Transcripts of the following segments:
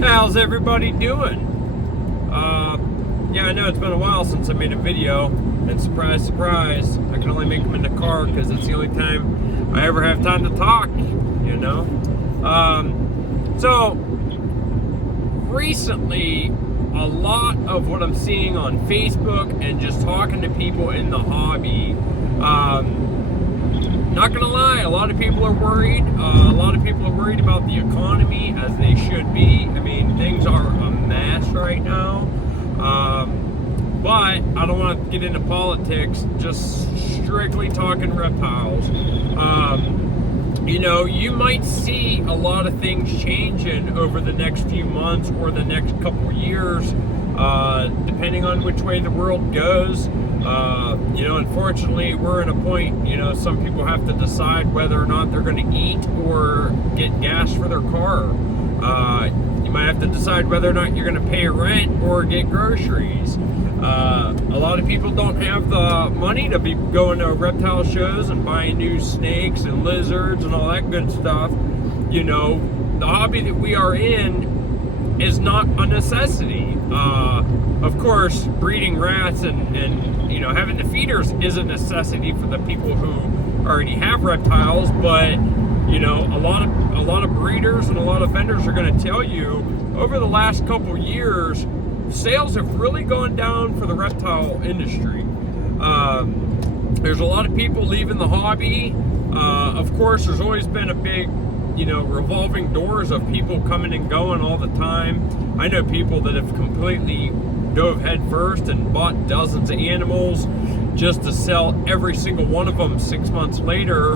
How's everybody doing? Yeah, I know it's been a while since I made a video, and surprise, surprise, I can only make them in the car because it's the only time I ever have time to talk, you know? So, recently, a lot of what I'm seeing on Facebook and just talking to people in the hobby, not gonna lie, a lot of people are worried. A lot of people are worried about the economy, as they should be. I mean, things are a mess right now. But I don't want to get into politics, just strictly talking reptiles. You know, you might see a lot of things changing over the next few months or the next couple years, depending on which way the world goes. You know, unfortunately, we're in a point, you know, some people have to decide whether or not they're going to eat or get gas for their car. You might have to decide whether or not you're going to pay rent or get groceries. A lot of people don't have the money to be going to reptile shows and buying new snakes and lizards and all that good stuff. You know, the hobby that we are in is not a necessity. Of course, breeding rats and you know, having the feeders is a necessity for the people who already have reptiles, but you know, a lot of breeders and a lot of vendors are going to tell you over the last couple years, sales have really gone down for the reptile industry. There's a lot of people leaving the hobby. Of course, there's always been a big, you know, revolving doors of people coming and going all the time. I know people that have completely dove head first and bought dozens of animals just to sell every single one of them 6 months later.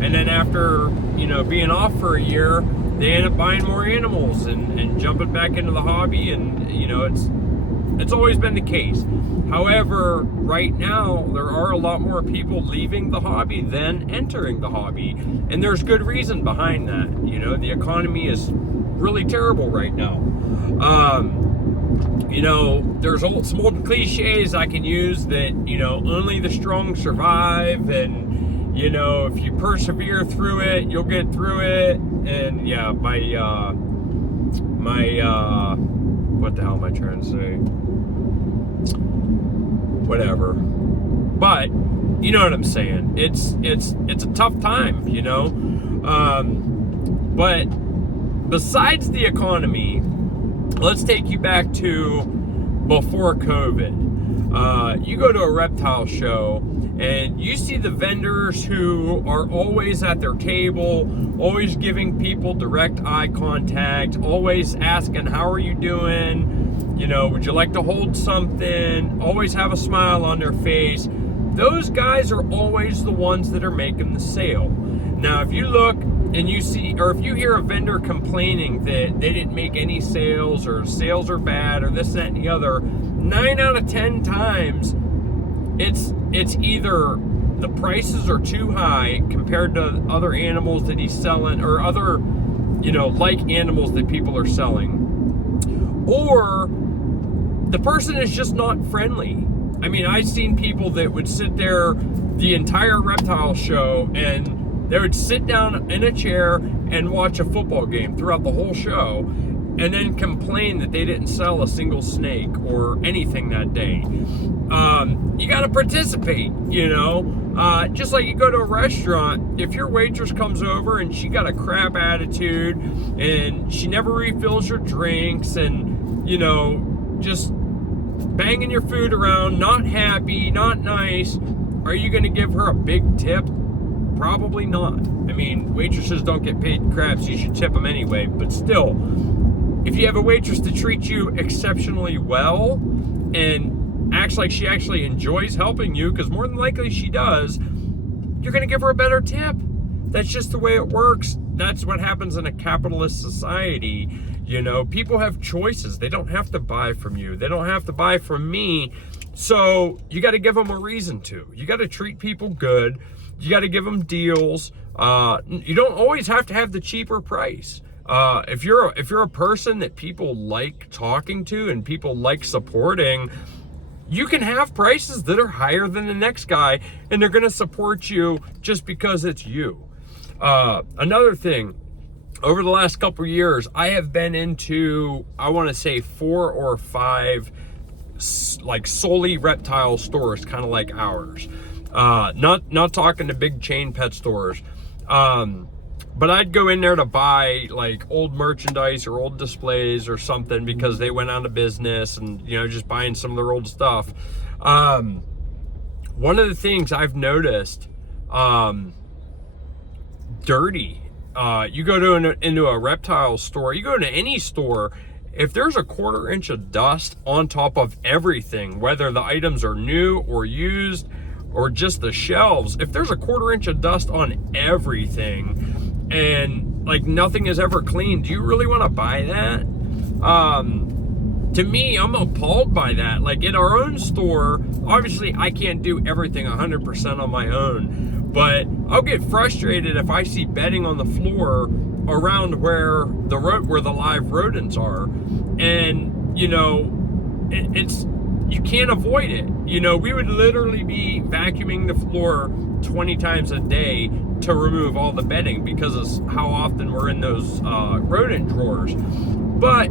And then after, you know, being off for a year, they end up buying more animals and jumping back into the hobby. And, you know, it's always been the case. However, right now, there are a lot more people leaving the hobby than entering the hobby. And there's good reason behind that. You know, the economy is really terrible right now. You know, there's some old cliches I can use that, you know, only the strong survive, and, you know, if you persevere through it, you'll get through it. And yeah, my what the hell am I trying to say? Whatever. But you know what I'm saying. It's a tough time, you know. But besides the economy, let's take you back to before COVID. You go to a reptile show and you see the vendors who are always at their table, always giving people direct eye contact, always asking, how are you doing? You know, would you like to hold something? Always have a smile on their face. Those guys are always the ones that are making the sale. Now, if you look and you see, or if you hear a vendor complaining that they didn't make any sales, or sales are bad, or this, that, and the other, 9 out of 10 times, it's either the prices are too high compared to other animals that he's selling, or other, you know, like animals that people are selling, or the person is just not friendly. I mean, I've seen people that would sit there the entire reptile show and they would sit down in a chair and watch a football game throughout the whole show, and then complain that they didn't sell a single snake or anything that day. You got to participate, you know. Just like you go to a restaurant, if your waitress comes over and she got a crap attitude and she never refills your drinks and, you know, just banging your food around, not happy, not nice, are you going to give her a big tip? Probably not. I mean, waitresses don't get paid crap, so you should tip them anyway. But still, if you have a waitress to treat you exceptionally well and acts like she actually enjoys helping you, because more than likely she does, you're going to give her a better tip. That's just the way it works. That's what happens in a capitalist society. You know, people have choices. They don't have to buy from you. They don't have to buy from me. So you got to give them a reason to. You got to treat people good. You got to give them deals. You don't always have to have the cheaper price. If you're a person that people like talking to and people like supporting, you can have prices that are higher than the next guy, and they're going to support you just because it's you. Another thing, over the last couple of years, I have been into, I want to say 4 or 5 like solely reptile stores, kind of like ours. Not talking to big chain pet stores. But I'd go in there to buy like old merchandise or old displays or something because they went out of business, and just buying some of their old stuff. One of the things I've noticed, dirty. You go into a reptile store, you go to any store, if there's a 1/4 inch of dust on top of everything, whether the items are new or used or just the shelves, if there's a 1/4 inch of dust on everything and like nothing is ever clean, do you really want to buy that? To me, I'm appalled by that. Like in our own store, obviously I can't do everything 100% on my own, but I'll get frustrated if I see bedding on the floor around where the live rodents are, and it's you can't avoid it. We would literally be vacuuming the floor 20 times a day to remove all the bedding because of how often we're in those rodent drawers. But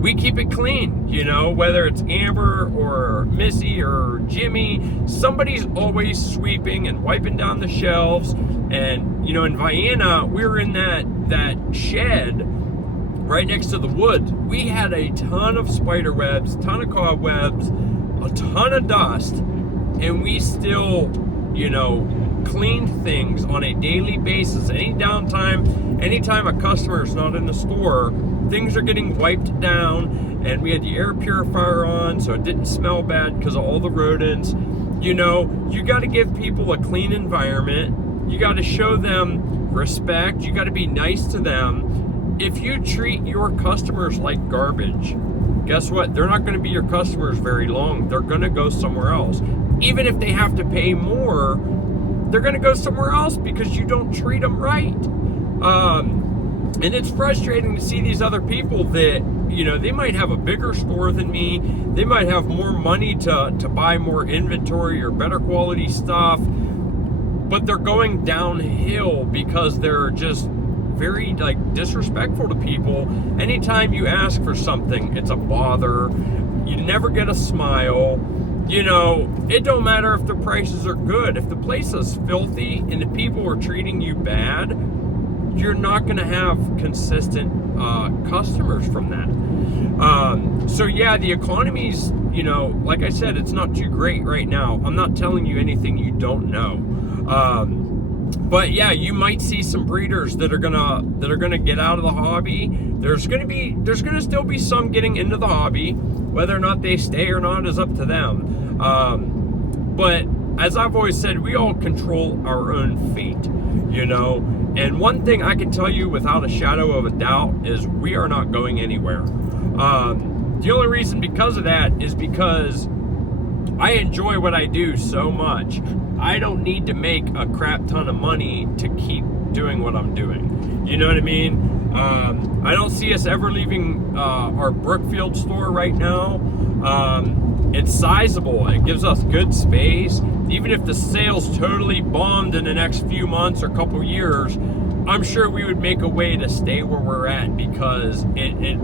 we keep it clean, whether it's Amber or Missy or Jimmy, somebody's always sweeping and wiping down the shelves. And, in Vienna, we were in that shed right next to the woods. We had a ton of spider webs, ton of cobwebs, a ton of dust, and we still, cleaned things on a daily basis. Any downtime, anytime a customer is not in the store, things are getting wiped down, and we had the air purifier on so it didn't smell bad because of all the rodents. You got to give people a clean environment. You got to show them respect. You got to be nice to them. If you treat your customers like garbage, guess what? They're not going to be your customers very long. They're going to go somewhere else. Even if they have to pay more, they're going to go somewhere else because you don't treat them right. And it's frustrating to see these other people that, they might have a bigger store than me. They might have more money to buy more inventory or better quality stuff, but they're going downhill because they're just very disrespectful to people. Anytime you ask for something, it's a bother. You never get a smile. It don't matter if the prices are good. If the place is filthy and the people are treating you bad, you're not going to have consistent customers from that. So yeah, the economy's, like I said, it's not too great right now. I'm not telling you anything you don't know. But yeah, you might see some breeders that are gonna get out of the hobby. There's gonna still be some getting into the hobby. Whether or not they stay or not is up to them. But as I've always said, we all control our own fate, And one thing I can tell you without a shadow of a doubt is we are not going anywhere. The only reason because of that is because I enjoy what I do so much. I don't need to make a crap ton of money to keep doing what I'm doing. You know what I mean? I don't see us ever leaving our Brookfield store right now. It's sizable. It gives us good space. Even if the sales totally bombed in the next few months or couple years, I'm sure we would make a way to stay where we're at because it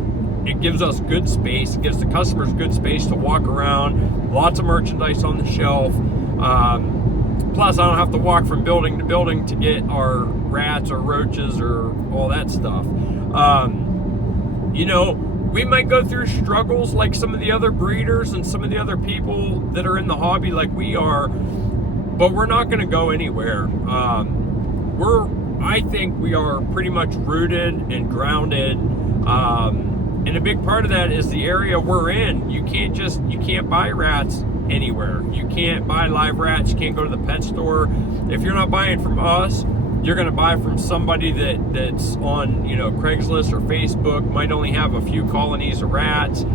gives us good space. It gives the customers good space to walk around. Lots of merchandise on the shelf. Plus, I don't have to walk from building to building to get our rats or roaches or all that stuff. We might go through struggles like some of the other breeders and some of the other people that are in the hobby like we are, but we're not going to go anywhere. I think we are pretty much rooted and grounded. And a big part of that is the area we're in. You can't buy rats anywhere. You can't buy live rats. You can't go to the pet store. If you're not buying from us, you're going to buy from somebody that's on, Craigslist or Facebook, might only have a few colonies of rats. They're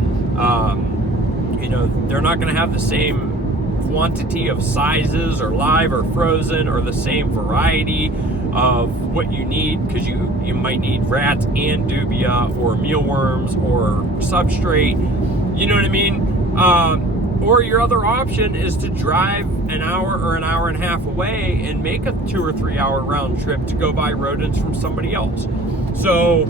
not going to have the same quantity of sizes or live or frozen or the same variety of what you need, because you might need rats and dubia or mealworms or substrate. You know what I mean? Or your other option is to drive an hour or an hour and a half away and make a 2 or 3 hour round trip to go buy rodents from somebody else. So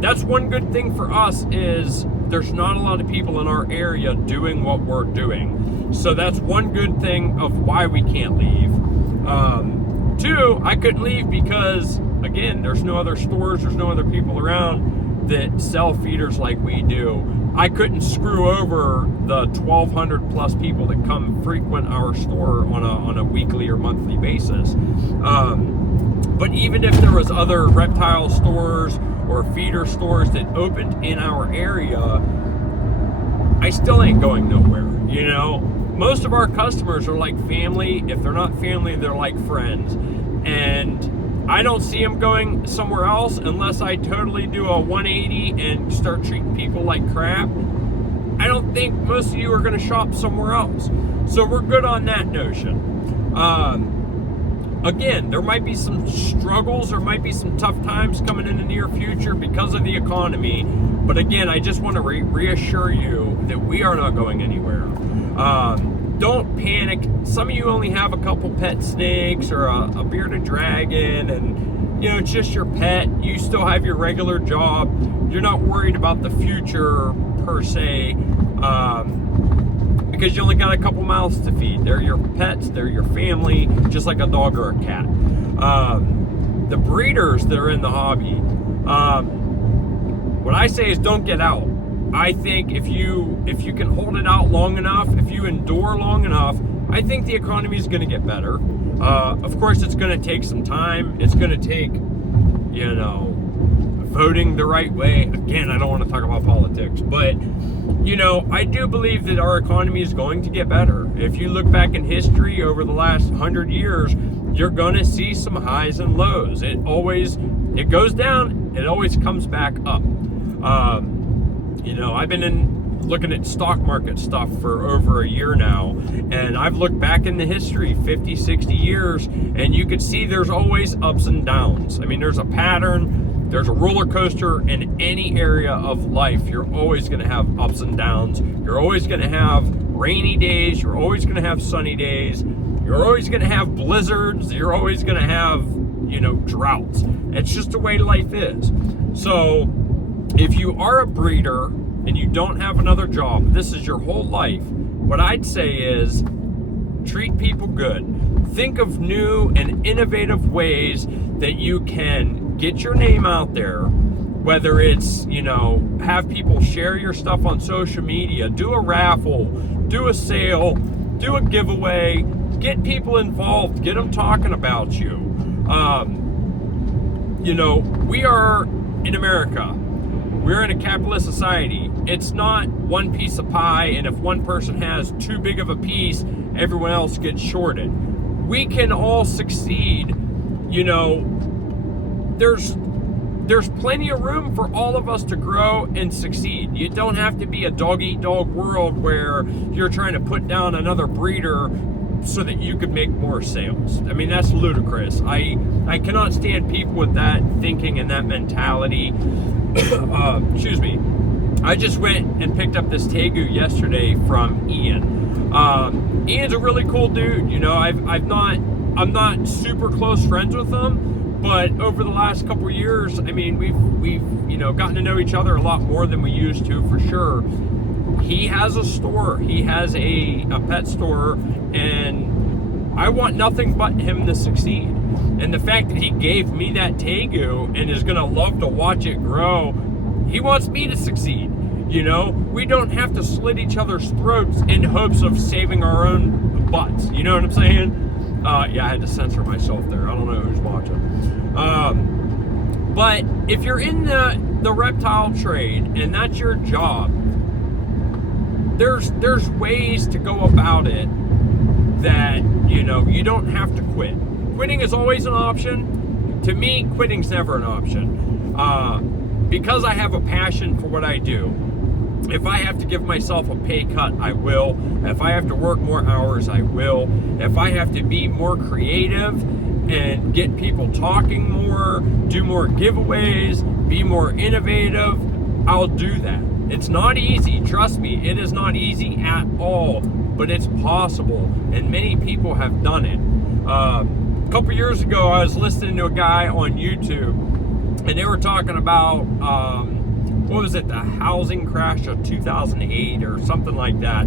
that's one good thing for us, is there's not a lot of people in our area doing what we're doing. So that's one good thing of why we can't leave. Two, I couldn't leave because, again, there's no other stores, there's no other people around that sell feeders like we do. I couldn't screw over the 1,200 plus people that come frequent our store on a weekly or monthly basis. But even if there was other reptile stores or feeder stores that opened in our area, I still ain't going nowhere, you know? Most of our customers are like family. If they're not family, they're like friends. And I don't see them going somewhere else unless I totally do a 180 and start treating people like crap. I don't think most of you are going to shop somewhere else. So we're good on that notion. Again, there might be some struggles, there might be some tough times coming in the near future because of the economy. But again, I just want to reassure you that we are not going anywhere. Don't panic. Some of you only have a couple pet snakes or a bearded dragon, and you know, it's just your pet. You still have your regular job. You're not worried about the future per se, because you only got a couple mouths to feed. They're your pets, they're your family, just like a dog or a cat. The breeders that are in the hobby, what I say is don't get out. I think if you can hold it out long enough, if you endure long enough, I think the economy is going to get better. Of course, it's going to take some time. It's going to take, you know, voting the right way. Again, I don't want to talk about politics, but you know, I do believe that our economy is going to get better. If you look back in history over the last 100 years, you're going to see some highs and lows. It goes down, it always comes back up. You know, I've been looking at stock market stuff for over a year now, and I've looked back in the history, 50, 60 years, and you could see there's always ups and downs. I mean, there's a pattern, there's a roller coaster in any area of life. You're always going to have ups and downs. You're always going to have rainy days. You're always going to have sunny days. You're always going to have blizzards. You're always going to have, you know, droughts. It's just the way life is. So if you are a breeder and you don't have another job, this is your whole life, what I'd say is treat people good. Think of new and innovative ways that you can get your name out there, whether it's, you know, have people share your stuff on social media, do a raffle, do a sale, do a giveaway, get people involved, get them talking about you. You know, we are in America. We're in a capitalist society. It's not one piece of pie, and if one person has too big of a piece, everyone else gets shorted. We can all succeed. You know, there's plenty of room for all of us to grow and succeed. You don't have to be a dog-eat-dog world where you're trying to put down another breeder so that you could make more sales. I mean, that's ludicrous. I cannot stand people with that thinking and that mentality. Excuse me. I just went and picked up this Tegu yesterday from Ian. Ian's a really cool dude. You know, I'm not super close friends with him, but over the last couple of years, I mean, we've you know, gotten to know each other a lot more than we used to, for sure. He has a store. He has a pet store, and I want nothing but him to succeed. And the fact that he gave me that Tegu and is going to love to watch it grow, he wants me to succeed. You know, we don't have to slit each other's throats in hopes of saving our own butts. You know what I'm saying? Yeah, I had to censor myself there. I don't know who's watching. But if you're in the reptile trade and that's your job, there's ways to go about it that, you know, you don't have to quit. Quitting is always an option. To me, quitting's never an option. Because I have a passion for what I do, if I have to give myself a pay cut, I will. If I have to work more hours, I will. If I have to be more creative and get people talking more, do more giveaways, be more innovative, I'll do that. It's not easy, trust me, it is not easy at all, but it's possible, and many people have done it. A couple years ago, I was listening to a guy on YouTube, and they were talking about, what was it, the housing crash of 2008 or something like that.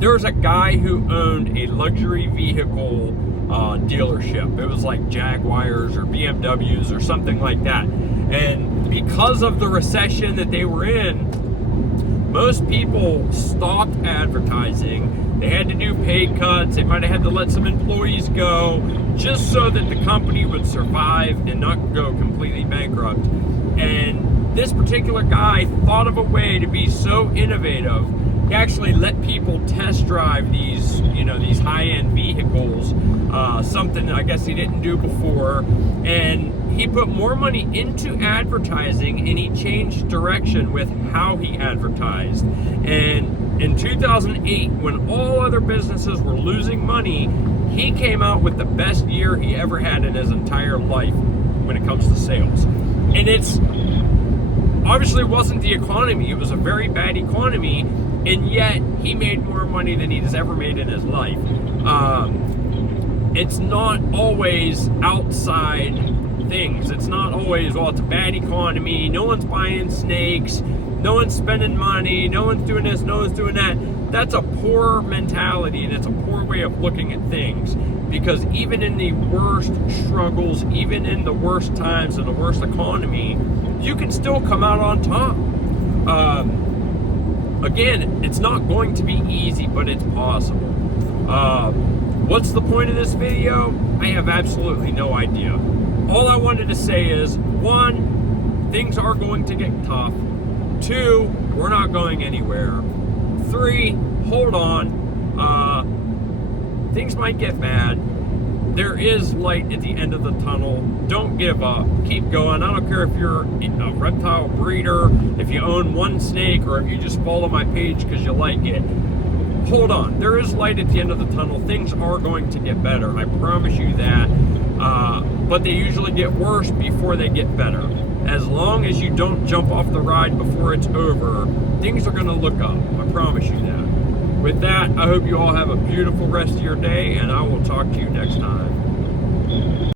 There was a guy who owned a luxury vehicle dealership. It was like Jaguars or BMWs or something like that. And because of the recession that they were in, most people stopped advertising. They had to do pay cuts. They might have had to let some employees go just so that the company would survive and not go completely bankrupt. And this particular guy thought of a way to be so innovative. He actually let people test drive these, these high-end vehicles, something I guess he didn't do before. And he put more money into advertising, and he changed direction with how he advertised. And in 2008, when all other businesses were losing money, he came out with the best year he ever had in his entire life when it comes to sales. And it's obviously wasn't the economy. It was a very bad economy, and yet he made more money than he's ever made in his life. It's not always outside things. It's not always, well, it's a bad economy, no one's buying snakes, no one's spending money, no one's doing this, no one's doing that. That's a poor mentality, and it's a poor way of looking at things, because even in the worst struggles, even in the worst times and the worst economy, you can still come out on top. Again, it's not going to be easy, but it's possible. What's the point of this video? I have absolutely no idea. All I wanted to say is, 1, things are going to get tough. 2, we're not going anywhere. 3, hold on. Things might get bad. There is light at the end of the tunnel. Don't give up. Keep going. I don't care if you're a reptile breeder, if you own one snake, or if you just follow my page because you like it. Hold on. There is light at the end of the tunnel. Things are going to get better. I promise you that. But they usually get worse before they get better. As long as you don't jump off the ride before it's over, things are going to look up. I promise you that. With that, I hope you all have a beautiful rest of your day, and I will talk to you next time.